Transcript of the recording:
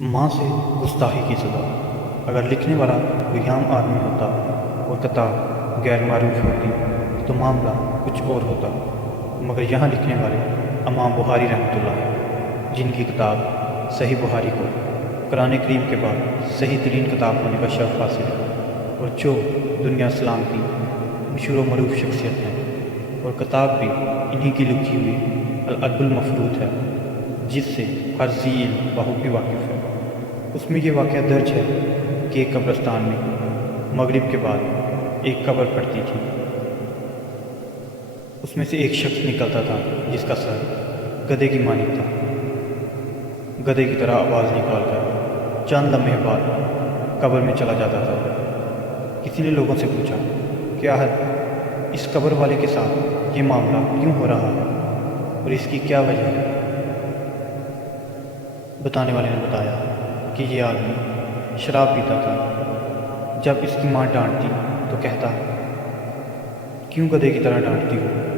ماں سے گستاخی کی سزا۔ اگر لکھنے والا کوئی عام آدمی ہوتا اور کتاب غیر معروف ہوتی تو معاملہ کچھ اور ہوتا، مگر یہاں لکھنے والے امام بخاری رحمۃ اللہ، جن کی کتاب صحیح بخاری کو قرآن کریم کے بعد صحیح ترین کتاب ہونے کا شرف حاصل ہے، اور جو دنیا اسلام کی مشہور و معروف شخصیت ہیں، اور کتاب بھی انہی کی لکھی ہوئی الادب المفروض ہے، جس سے ہر ذی علم بخوبی واقف ہے۔ اس میں یہ واقعہ درج ہے کہ ایک قبرستان میں مغرب کے بعد ایک قبر پڑتی تھی۔ اس میں سے ایک شخص نکلتا تھا جس کا سر گدھے کی مانند تھا، گدھے کی طرح آواز نکال کر چند لمحے بعد قبر میں چلا جاتا تھا۔ کسی نے لوگوں سے پوچھا، کیا ہے اس قبر والے کے ساتھ یہ معاملہ کیوں ہو رہا ہے اور اس کی کیا وجہ ہے؟ بتانے والے نے بتایا کہ یہ آدمی شراب پیتا تھا۔ جب اس کی ماں ڈانٹتی تو کہتا، کیوں گدھے کی طرح ڈانٹتی ہو؟